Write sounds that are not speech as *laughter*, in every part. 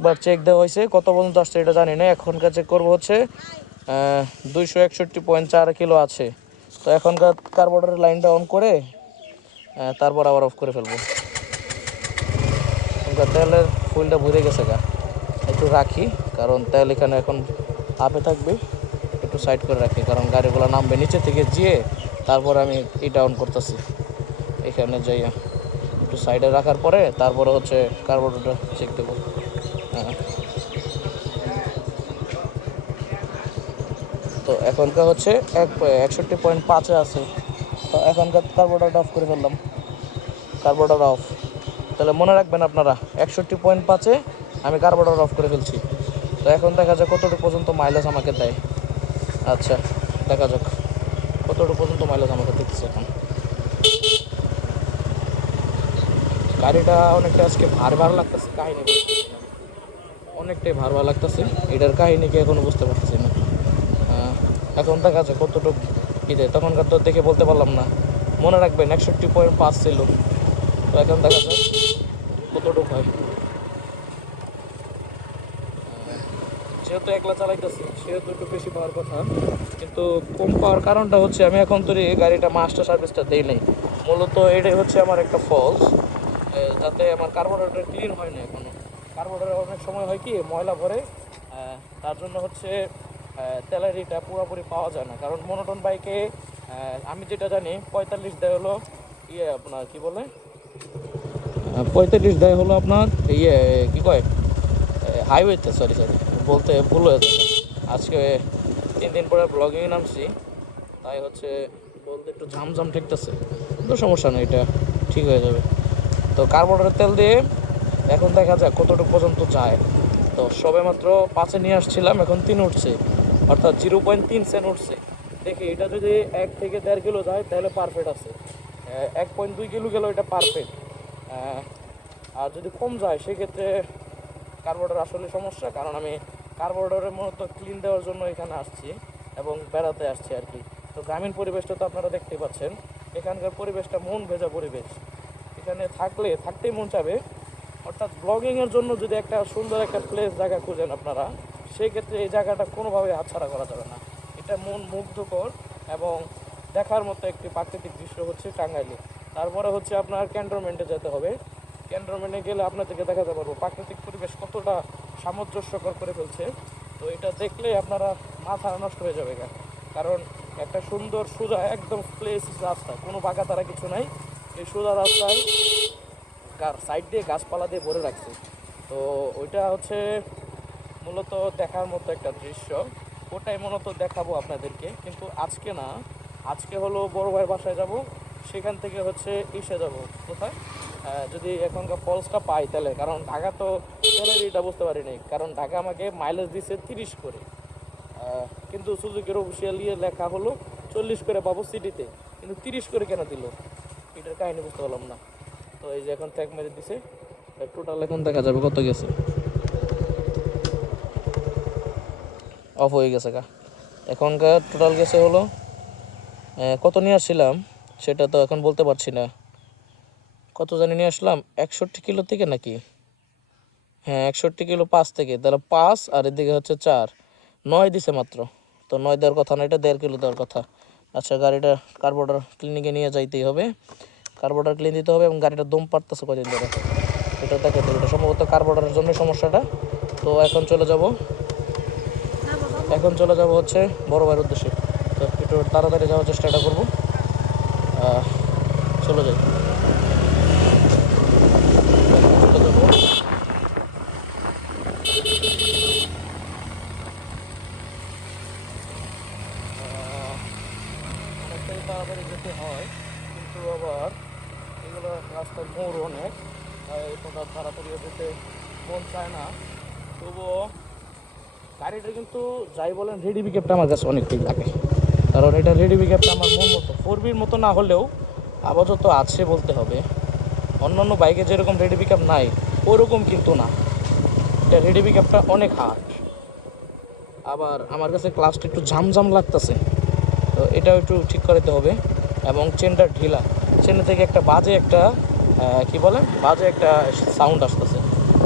একবার চেক দেওয়া হয়েছে। কত পর্যন্ত আসছে এটা জানি না। এখনকার চেক করব হচ্ছে দুইশো একষট্টি পয়েন্ট চার কিলো আছে। তো এখনকার কার্বোর্ডের লাইনটা অন করে তারপর আবার অফ করে ফেলব। তেলের ফুলটা ভরে গেছে গা। একটু রাখি, কারণ তেল এখানে এখন আপে থাকবে। একটু সাইড করে রাখি, কারণ গাড়িগুলো নামবে নিচে থেকে যেয়ে তারপর আমি এটা অন করতেছি। এখানে যাই একটু সাইডে রাখার পরে তারপরে হচ্ছে কার্বোরেটরটা চেক দেবো। তো এখনকার হচ্ছে এক একষট্টি পয়েন্ট পাঁচে আছে। তো এখনকার কার্বোরেটরটা অফ করে ফেললাম। কার্বোরেটর অফ তাহলে মনে রাখবেন আপনারা, একষট্টি পয়েন্ট পাঁচে আমি কার্বোরেটর অফ করে ফেলছি। তো এখন দেখা যাক কতটুকু পর্যন্ত মাইলেজ আমাকে দেয়। আচ্ছা দেখা যাক কতটুকু পর্যন্ত মাইলেজ আমাকে দিচ্ছে এখন। গাড়িটা অনেকটা আজকে ভার ভার লাগতেছে, কাহিনী অনেকটাই ভার ভার লাগতেছে। এটার কাহিনী কি এখনও বুঝতে পারতেছি এখন দেখা যায় কতটুকু দেয় তখনকার তো দেখে বলতে পারলাম না। মনে রাখবেন, একষট্টি পয়েন্ট পাঁচ ছিল। তো এখন দেখা যায় কতটুকু হয়। যেহেতু একলা চালাইতেছি, সেহেতু একটু বেশি পাওয়ার কথা। কিন্তু কম পাওয়ার কারণটা হচ্ছে আমি এখন তৈরি গাড়িটা মাস্টার সার্ভিসটা দেই নাই। মূলত এটাই হচ্ছে আমার একটা ফলস যাতে আমার কার্বোরেটর ক্লিন হয় না এখনও। কার্বোরেটর অনেক সময় হয় কি, ময়লা ভরে তার জন্য হচ্ছে এটা পুরোপুরি পাওয়া যায় না। কারণ মনোটন বাইকে আমি যেটা জানি, পঁয়তাল্লিশ দেয় হলো ইয়ে আপনার কি বলে? পঁয়তাল্লিশ দেয় হলো আপনার ইয়ে কি কয়? হাইওয়েতে সরি সরি বলতে ভুল হয়েছে আজকে তিন দিন পরে ব্লগিংয়ে নামছি। তাই হচ্ছে বলতে একটু ঝামঝাম ঠেকতেছে। তো সমস্যা নেই, এটা ঠিক হয়ে যাবে। তো কার্বোরেটর তেল দিয়ে এখন দেখা যাক কতটুকু পর্যন্ত যায়। তো সবে মাত্র পাঁচে নিয়ে আসছিলাম, এখন তিন উঠছে। অর্থাৎ জিরো পয়েন্ট তিন সেন্ট উঠছে। দেখি, এটা যদি এক থেকে দেড় কিলো যায়, তাহলে পারফেক্ট আছে। এক পয়েন্ট দুই কিলো গেল এটা পারফেক্ট আর যদি কম যায়, সেক্ষেত্রে কার্বোর্ডের আসলে সমস্যা, কারণ আমি কার্বোর্ডের মূলত ক্লিন দেওয়ার জন্য এখানে আসছি এবং বেড়াতে আসছি আর কি। তো গ্রামীণ পরিবেশটা তো আপনারা দেখতে পাচ্ছেন। এখানকার পরিবেশটা মন ভেজা পরিবেশ। এখানে থাকলে, থাকতেই মন চাবে। অর্থাৎ ব্লগিংয়ের জন্য যদি একটা সুন্দর একটা প্লেস জায়গা খুঁজেন আপনারা সেই ক্ষেত্রে এই জায়গাটা কোনোভাবে হাতছাড়া করা যাবে না। এটা মন মুগ্ধকর এবং দেখার মতো একটি প্রাকৃতিক দৃশ্য হচ্ছে টাঙ্গাইলে। তারপরে হচ্ছে আপনার ক্যান্টনমেন্টে যেতে হবে। ক্যান্টনমেন্টে গেলে আপনাদেরকে দেখাতে পারব প্রাকৃতিক পরিবেশ কতটা সামঞ্জস্যকর করে ফেলছে। তো এটা দেখলে আপনারা মাথা নষ্ট হয়ে যাবে গা। কারণ একটা সুন্দর সোজা একদম প্লেস রাস্তা, কোনো বাঁকা তারা কিছু নাই। এই সোজা রাস্তায় সাইড দিয়ে গাছপালা দিয়ে ভরে রাখছে। তো ওইটা হচ্ছে মূলত দেখার মতো একটা দৃশ্য। ওটাই মূলত দেখাবো আপনাদেরকে। কিন্তু আজকে না, আজকে হলো বড় ভাইয়ের বাসায় যাব। সেখান থেকে হচ্ছে ইসে যাব। কোথায়? যদি এখনকার ফলসটা পাই তাহলে। কারণ ঢাকা তো এটা বুঝতে পারিনি। কারণ ঢাকা আমাকে মাইলেজ দিছে তিরিশ করে। কিন্তু সুজুকের অফিসিয়াল ইয়ে লেখা হলো, চল্লিশ করে পাবো সিটিতে কিন্তু তিরিশ করে কেন দিল? এটার কাহিনি বুঝতে পারলাম না। তো এই যে এখন ট্যাগ মেরে দিছে। টোটাল এখন দেখা যাবে কত গেছে। অফ হয়ে গেছে গা। এখনকার টোটাল গেছে হলো কত নিয়ে আসছিলাম সেটা তো এখন বলতে পারছি না। কত জানি নিয়ে আসলাম, একষট্টি কিলো থেকে নাকি? হ্যাঁ একষট্টি কিলো পাঁচ থেকে। তাহলে পাঁচ আর এদিকে হচ্ছে চার। নয় দিছে মাত্র। তো নয় দেওয়ার কথা না, এটা দেড় কিলো দেওয়ার কথা। আচ্ছা গাড়িটা কার্বোর্ডার ক্লিনিকে নিয়ে যাইতেই হবে। কার্বোর্ডার ক্লিন দিতে হবে এবং গাড়িটা দম পারতেছে কদিন ধরে। এটা এটা সম্ভবত কার্বোর্ডারের জন্য সমস্যাটা। তো এখন চলে যাব। এখন চলে যাব হচ্ছে বড় ভাইয়ের উদ্দেশ্যে। তো একটু তাড়াতাড়ি যাওয়ার চেষ্টাটা করব। চলে যাই। তাড়াতাড়ি যেতে হয়, কিন্তু আবার এগুলো মোড় অনেক, তাই তোমরা তাড়াতাড়ি যেতে মন চায় না। তবুও গাড়িটা কিন্তু যাই বলেন রেডি পিকআপটা আমার কাছে অনেকটাই লাগে। কারণ এটা রেডি পিকআপটা আমার মন মতো ফোর বির মতো না হলেও আপাতত আছে বলতে হবে। অন্যান্য বাইকে যেরকম রেডি পিকআপ নাই, ওরকম কিন্তু না। এটা রেডি পিকআপটা অনেক হার্ড আবার আমার কাছে ক্লাসটা একটু ঝামঝাম লাগতেছে, তো এটাও একটু ঠিক করাতে হবে। এবং চেনটা ঢিলা চেনের থেকে একটা বাজে একটা কি বলে? বাজে একটা সাউন্ড আসতেছে।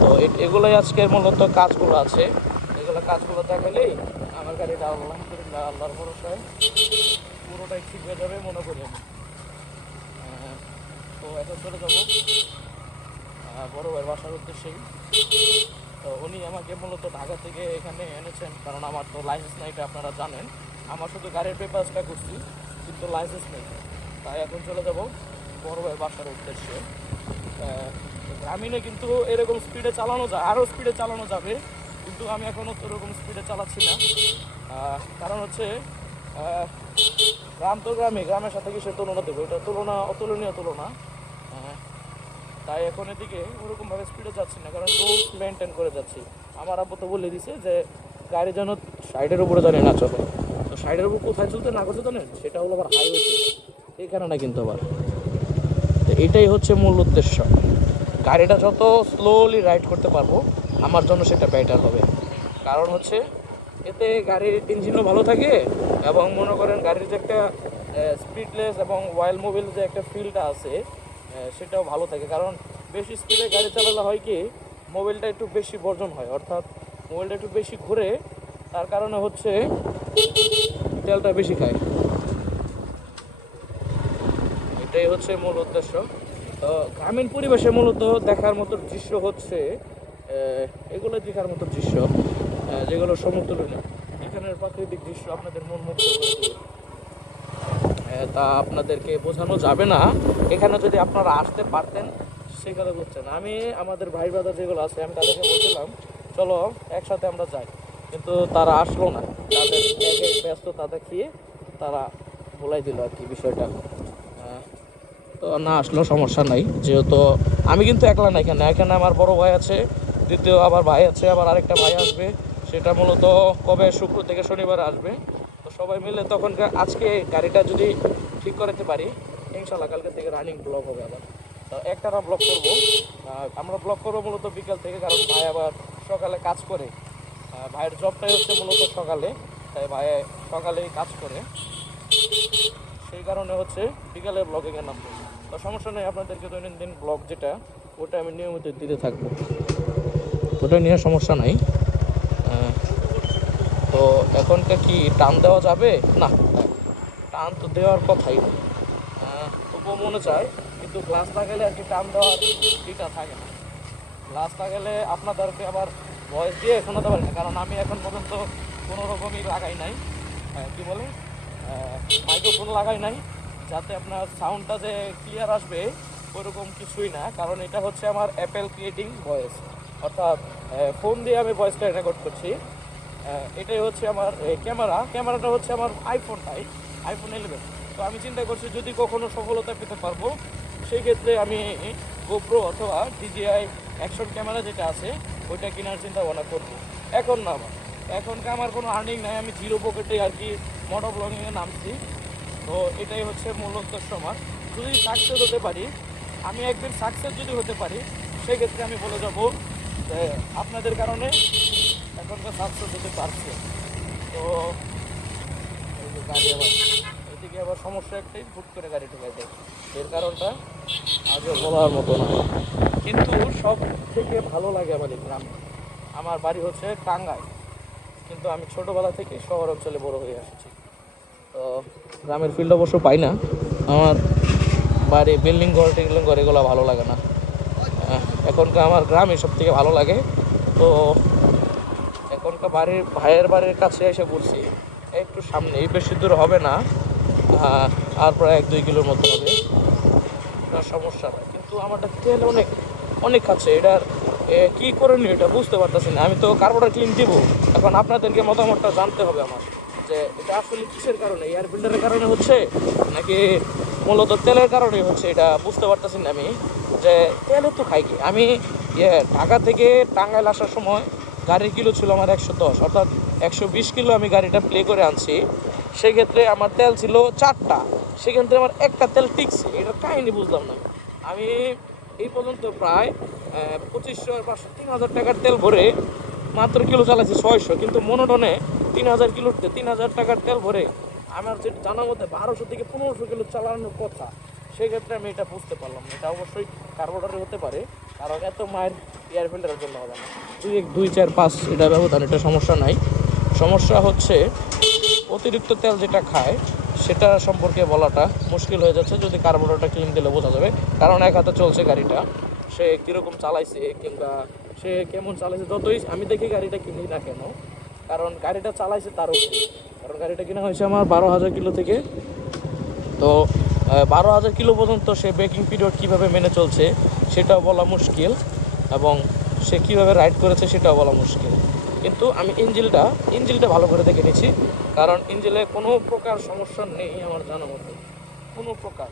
তো এগুলোই আজকের মূলত কাজগুলো আছে। এগুলো কাজগুলো দেখালেই আমার গাড়িটা আলহামদুলিল্লাহ আল্লাহর ভরসায় পুরোটাই ঠিক হয়ে যাবে মনে করি আমি। আহ, তো এখন চলে যাব। বড় ভাইয়ের বাসার উদ্দেশ্যেই। তো উনি আমাকে মূলত ঢাকা থেকে এখানে এনেছেন কারণ আমার তো লাইসেন্স নাই এটা আপনারা জানেন। আমার শুধু গাড়ির পেপারসটা করছি কিন্তু লাইসেন্স নেই। তাই এখন চলে যাব বড় ভাইয়ের বাসার উদ্দেশ্যে। গ্রামীণে কিন্তু এরকম স্পিডে চালানো যায় আরও স্পিডে চালানো যাবে। কিন্তু আমি এখনও তো এরকম স্পিডে চালাচ্ছি না। কারণ হচ্ছে গ্রাম তো গ্রামে, গ্রামের সাথে কিসের তুলনা দেবো? এটা তুলনা, অতুলনীয় তুলনা। তাই এখন এদিকে ওরকমভাবে স্পিডে যাচ্ছি না, কারণ রুলস মেনটেন করে যাচ্ছি। আমার আব্বু তো বলে দিছে যে, গাড়ি যেন সাইডের উপরে জানে না চলে। তো সাইডের উপর কোথায় চলতে না করতে জানেন? সেটা হলো আবার হাইওয়েতে এখানে না কিন্তু আবার। তো এটাই হচ্ছে মূল উদ্দেশ্য। গাড়িটা যত স্লোলি রাইড করতে পারব আমার জন্য সেটা বেটার হবে। কারণ হচ্ছে, এতে গাড়ির ইঞ্জিনও ভালো থাকে এবং মনে করেন গাড়ির যে একটা স্পিডলেস এবং ওয়াইল মোবিল যে একটা ফিলটা আছে সেটাও ভালো থাকে। কারণ বেশি স্পিডে গাড়ি চালালে হয় কি মোবিলটা একটু বেশি বর্জন হয়। অর্থাৎ মোবাইলটা একটু বেশি ঘুরে, তার কারণে হচ্ছে তেলটা বেশি খায়। এটাই হচ্ছে মূল উদ্দেশ্য। তো গ্রামীণ পরিবেশে মূলত দেখার মতো দৃশ্য হচ্ছে এগুলো দেখার মতো দৃশ্য যেগুলো সমতুলনীয় এখানের প্রাকৃতিক দৃশ্য আপনাদের মন মুগ্ধ তা আপনাদেরকে বোঝানো যাবে না। এখানে যদি আপনারা আসতে পারতেন সেখানে বুঝছেন আমি, আমাদের ভাই ব্রাদার যেগুলো আছে, আমি তাদেরকে বলছিলাম, চলো, একসাথে আমরা যাই। কিন্তু তারা আসলো না। তাদের এক ব্যস্ততা দেখিয়ে তারা বলাই দিল আর কি বিষয়টা। তো না আসলেও সমস্যা নাই। যেহেতু আমি কিন্তু একলা না এখানে। এখানে আমার বড় ভাই আছে দ্বিতীয় আবার ভাই আছে, আবার আরেকটা ভাই আসবে। সেটা মূলত কবে? শুক্র থেকে শনিবার আসবে। তো সবাই মিলে তখন আজকে গাড়িটা যদি ঠিক করাতে পারি, ইনশাল্লাহ কালকে থেকে রানিং ব্লক হবে আবার। তো একটানা ব্লক করব। আমরা ব্লক করব মূলত বিকাল থেকে, কারণ ভাই আবার সকালে কাজ করে। ভাইয়ের জবটাই হচ্ছে মূলত সকালে। তাই ভাই সকালেই কাজ করে। সেই কারণে হচ্ছে বিকালে ব্লগিংয়ে নামবো তো সমস্যা নেই, আপনাদেরকে দৈনন্দিন ব্লগ যেটা, ওটা আমি নিয়মিত দিতে থাকব। ওটা নিয়ে সমস্যা নাই। তো এখনকার কি টান দেওয়া যাবে? না, টান তো দেওয়ার কথাই না। তবুও মনে চায়, কিন্তু গ্লাস লাগালে আর কি টান দেওয়ার এটা থাকে না। গ্লাস লাগালে আপনাদেরকে আবার ভয়েস দিয়ে শোনাতে পারি না, কারণ আমি এখন পর্যন্ত কোনো রকমই লাগাই নাই। কি বলে? মাইক্রোফোন লাগাই নাই, যাতে আপনার সাউন্ডটা যে ক্লিয়ার আসবে ওইরকম কিছুই না। কারণ এটা হচ্ছে আমার অ্যাপেল ক্রিয়েটিং ভয়েস অর্থাৎ ফোন দিয়ে আমি ভয়েসটা রেকর্ড করছি। এটাই হচ্ছে আমার ক্যামেরা ক্যামেরাটা হচ্ছে আমার আইফোনটাই আইফোন ইলেভেন তো আমি চিন্তা করছি, যদি কখনো সফলতা পেতে পারব সেই ক্ষেত্রে আমি গোপ্রো অথবা ডিজিআই অ্যাকশন ক্যামেরা যেটা আছে, ওইটা কেনার চিন্তা ভাবনা করব। এখন না, আমার। এখনকার আমার কোনো আর্নিং নাই, আমি জিরো পকেটে আর কি মোটর ব্লগিংয়ে নামছি। তো এটাই হচ্ছে মূল উদ্দেশ্য আমার। যদি সাকসেস হতে পারি, আমি একদিন সাকসেস যদি হতে পারি, সেক্ষেত্রে আমি বলে যাব আপনাদের কারণে এখনকার সাকসেস হতে পারছে। তো গাড়ি আবার, এদিকে আবার সমস্যা একটাই ফুট করে গাড়ি ঢুকে যায় এর কারণটা আগে বলার মতো না। কিন্তু সব থেকে ভালো লাগে আমার এই গ্রামে আমার বাড়ি হচ্ছে টাঙ্গাই কিন্তু আমি ছোটোবেলা থেকে শহর অঞ্চলে বড় হয়ে আসছি। তো গ্রামের ফিল্ড অবশ্য পাই না। আমার বাড়ি বিল্ডিং ঘর টিল্ডিং ঘর, এগুলো ভালো লাগে না। এখনকার আমার গ্রামে সব থেকে ভালো লাগে। তো এখনকার বাড়ির ভাইয়ের বাড়ির কাছে এসে বলছি, একটু সামনেই বেশি দূর হবে না আর প্রায় এক দুই কিলোর মতো হবে। সমস্যা না কিন্তু আমারটা তেল অনেক অনেক খাচ্ছে এটার কি করণীয় এটা বুঝতে পারতেছি না। আমি তো কার্বোটার ক্লিন দিব। এখন আপনাদেরকে মতামতটা জানতে হবে আমার, যে এটা আসলে কিসের কারণে? এয়ার ফিল্টারের কারণে হচ্ছে, নাকি মূলত তেলের কারণে হচ্ছে? এটা বুঝতে পারতেছি না আমি। যে তেলে তো খাই কি? আমি ঢাকা থেকে টাঙ্গাইল আসার সময় গাড়ির কিলো ছিল আমার একশো দশ, অর্থাৎ একশো বিশ কিলো আমি গাড়িটা প্লে করে আনছি। সেক্ষেত্রে আমার তেল ছিল চারটা, সেক্ষেত্রে আমার একটা তেল টিকছে। এটা কাহিনি বুঝলাম না। আমি এই পর্যন্ত প্রায় পঁচিশশো পাঁচশো, তিন হাজার টাকার তেল ভরে মাত্র কিলো চালাচ্ছি ছয়শো, কিন্তু মনোটনে তিন হাজার কিলো তিন হাজার টাকার তেল ভরে আমার যেটা জানার মধ্যে বারোশো থেকে পনেরোশো কিলো চালানোর কথা সেক্ষেত্রে আমি এটা বুঝতে পারলাম না। এটা অবশ্যই কার্বোরেটরে হতে পারে, কারণ এত মায়ের এয়ার ফিল্টারের জন্য হবে না। দুই এক, দুই, চার, পাঁচ, এটা ব্যবধান, এটা সমস্যা নাই। সমস্যা হচ্ছে অতিরিক্ত তেল যেটা খায়, সেটা সম্পর্কে বলাটা মুশকিল হয়ে যাচ্ছে, যদি কার্বোরেটরটা ক্লিন দিলে বোঝা যাবে। কারণ এক হাতে চলছে গাড়িটা, সে কীরকম চালাইছে কিংবা সে কেমন চালাইছে, যতই আমি দেখি গাড়িটা কিনি না কেন, কারণ গাড়িটা চালাইছে তার কারণ গাড়িটা কেনা হয়েছে আমার বারো হাজার কিলো থেকে। তো বারো হাজার কিলো পর্যন্ত সে ব্রেকিং পিরিয়ড কীভাবে মেনে চলছে সেটাও বলা মুশকিল এবং সে কীভাবে রাইড করেছে সেটাও বলা মুশকিল। কিন্তু আমি ইঞ্জিলটা ইঞ্জিলটা ভালো করে দেখে নিয়েছি কারণ ইঞ্জিলে কোনো প্রকার সমস্যা নেই আমার জানা মতো। কোনো প্রকার।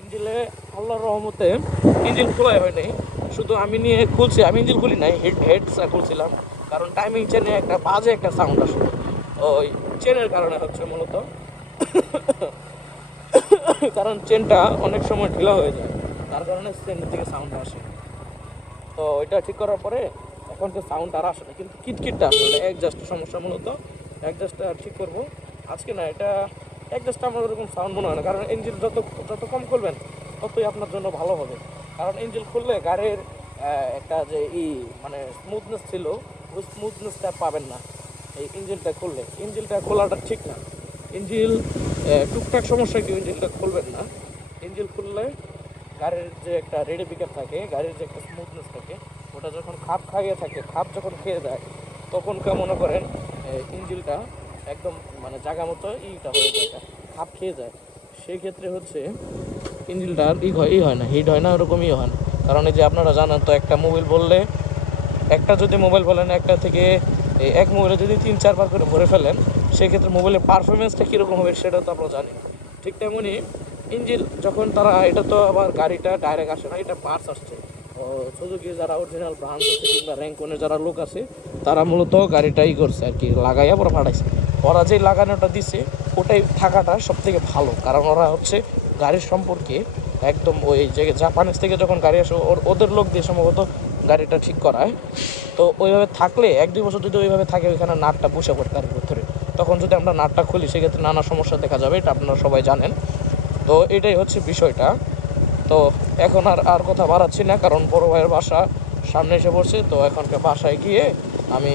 ইঞ্জিলে আল্লাহর রহমতে ইঞ্জিল খোলাই হয়নি শুধু আমি নিয়ে খুলছি, আমি ইঞ্জিল খুলি নাই হেড হেডসা খুলছিলাম, কারণ টাইমিং চেনে একটা বাজে একটা সাউন্ড আসে ওই চেনের কারণে হচ্ছে মূলত। *laughs* কারণ চেনটা অনেক সময় ঢিলা হয়ে যায়। তার কারণে চেনের থেকে সাউন্ড আসে। তো ওইটা ঠিক করার পরে এখন তো সাউন্ড আর আসে না, কিন্তু কিটকিটটা আসলে একজাস্ট সমস্যা মূলত। একজাস্টটা ঠিক করব। আজকে না, এটা একজাস্টটা আমার ওরকম সাউন্ড মনে হয় না। কারণ ইঞ্জিন যত যত কম করবেন ততই আপনার জন্য ভালো হবে। কারণ ইঞ্জিন খুললে গাড়ির একটা যে ই মানে স্মুথনেস ছিল, ওই স্মুথনেসটা পাবেন না। এই ইঞ্জিনটা খুললে। ইঞ্জিনটা খোলাটা ঠিক না। ইঞ্জিল টুকটাক সমস্যা কি ইঞ্জিনটা খুলবেন না। ইঞ্জিল খুললে গাড়ির যে একটা রেডি পিকআপ থাকে, গাড়ির যে একটা স্মুথনেস থাকে, ওটা যখন খাপ খাইয়ে থাকে, খাপ যখন খেয়ে যায়, তখন কে মনে করেন ইঞ্জিলটা একদম মানে জায়গা মতো ইটা হয়ে যায় খাপ খেয়ে যায়। সেই ক্ষেত্রে হচ্ছে ইঞ্জিলটা ই হয় ই হয় না হিট হয় না, ওরকমই হয় না। কারণ এই যে আপনারা জানেন তো, একটা মোবাইল বললে, একটা যদি মোবাইল বলেন, একটা থেকে এক মোবাইলে যদি তিন চারবার করে ভরে ফেলেন সেক্ষেত্রে মোবাইলের পারফরমেন্সটা কীরকম হবে সেটা তো আমরা জানি। ঠিক তেমনই ইঞ্জিন যখন তারা, এটা তো আবার গাড়িটা ডাইরেক্ট আসে না, এটা পার্টস আসছে। সুজুকি যারা অরিজিনাল ব্রাঞ্চ আছে কিংবা র্যাঙ্কনের যারা লোক আছে, তারা মূলত গাড়িটাই করছে আর কি, লাগাইয়া পরে ফাটাইছে ওরা যে লাগানোটা দিছে, ওটাই থাকাটা সব থেকে ভালো। কারণ ওরা হচ্ছে গাড়ির সম্পর্কে একদম ওই জায়গায় জাপানিজ থেকে যখন গাড়ি আসে ওদের লোক দিয়ে সম্ভবত গাড়িটা ঠিক করায়। তো ওইভাবে থাকলে, এক দুই বছর যদি ওইভাবে থাকে, ওইখানে নাটটা বসে পড়ে তার ভিতরে তখন যদি আমরা নাটটা খুলি, সেক্ষেত্রে নানা সমস্যা দেখা যাবে, এটা আপনারা সবাই জানেন। তো এটাই হচ্ছে বিষয়টা। তো এখন আর আর কথা বাড়াচ্ছি না, কারণ বড় ভাইয়ের বাসা সামনে এসে পড়ছে, তো এখনকার বাসায় গিয়ে আমি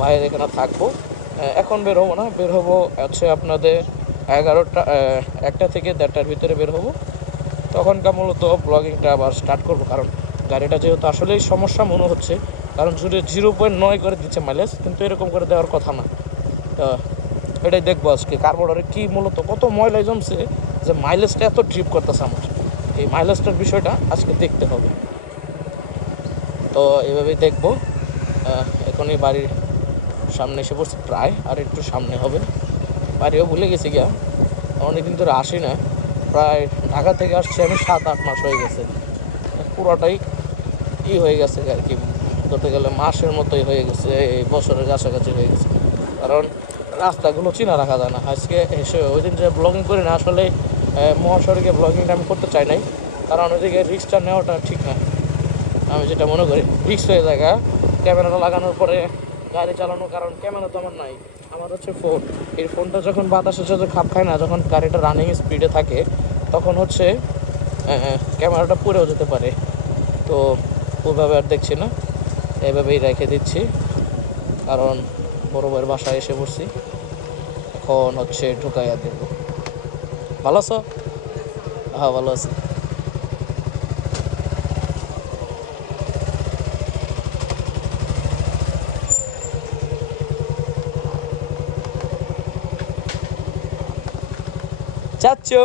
ভাইয়ের এখানে থাকব। এখন বের হব না, বের হব হচ্ছে আপনাদের এগারোটা একটা থেকে দেড়টার ভিতরে বের হব। তখনকার মূলত ব্লগিংটা আবার স্টার্ট করব, কারণ গাড়িটা যেহেতু আসলেই সমস্যা মনে হচ্ছে, কারণ জুড়ে জিরো পয়েন্ট নয় করে দিচ্ছে মাইলেজ কিন্তু এরকম করে দেওয়ার কথা না। এটাই দেখব আজকে। কার্বোরেটরে কি মূলত কত ময়লা জমছে, যে মাইলেজটা এত ট্রিপ করতেছে আমার। এই মাইলেজটার বিষয়টা আজকে দেখতে হবে। তো এভাবেই দেখব। এখনই বাড়ির সামনে এসে পড়ছে প্রায়, আর একটু সামনে হবে। বাড়িও ভুলে গেছি গিয়া। অনেকদিন ধরে আসি না। প্রায় ঢাকা থেকে আসছি আমি সাত, আট মাস হয়ে গেছে। পুরোটাই ই হয়ে গেছে আর কি। ধরতে গেলে মাসের মতোই হয়ে গেছে, এই বছরের কাছাকাছি হয়ে গেছে। কারণ রাস্তাগুলো চিনা রাখা যায় না। আজকে এসে ওই দিন যে ব্লগিং করি না, আসলে মহাসড়কে ব্লগিংটা আমি করতে চাই নাই। কারণ ওইদিকে রিক্সটা নেওয়াটা ঠিক না। আমি যেটা মনে করি রিক্স হয়ে যায় ক্যামেরাটা লাগানোর পরে গাড়ি চালানো কারণ ক্যামেরা তো আমার নাই। আমার হচ্ছে ফোন এই ফোনটা যখন বাতাসের সাথে খাপ খায় না, যখন গাড়িটা রানিং স্পিডে থাকে, তখন হচ্ছে ক্যামেরাটা পুড়েও যেতে পারে। তো ওইভাবে আর দেখছি না। এভাবেই রেখে দিচ্ছি। কারণ বড় ভাইয়ের বাসায় এসে পড়ছি। এখন হচ্ছে ঢুকাইয়া দেবো। ভালো আছো? হ্যাঁ ভালো আছি। চাচ্চু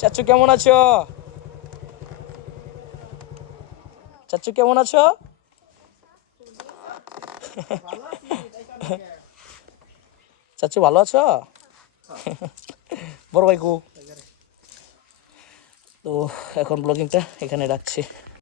চাচ্চু কেমন আছো? চাচ্চু কেমন আছো? চাচ্চু ভালো আছো? বড় ভাইকু। তো এখন ব্লগিংটা এখানে রাখছি।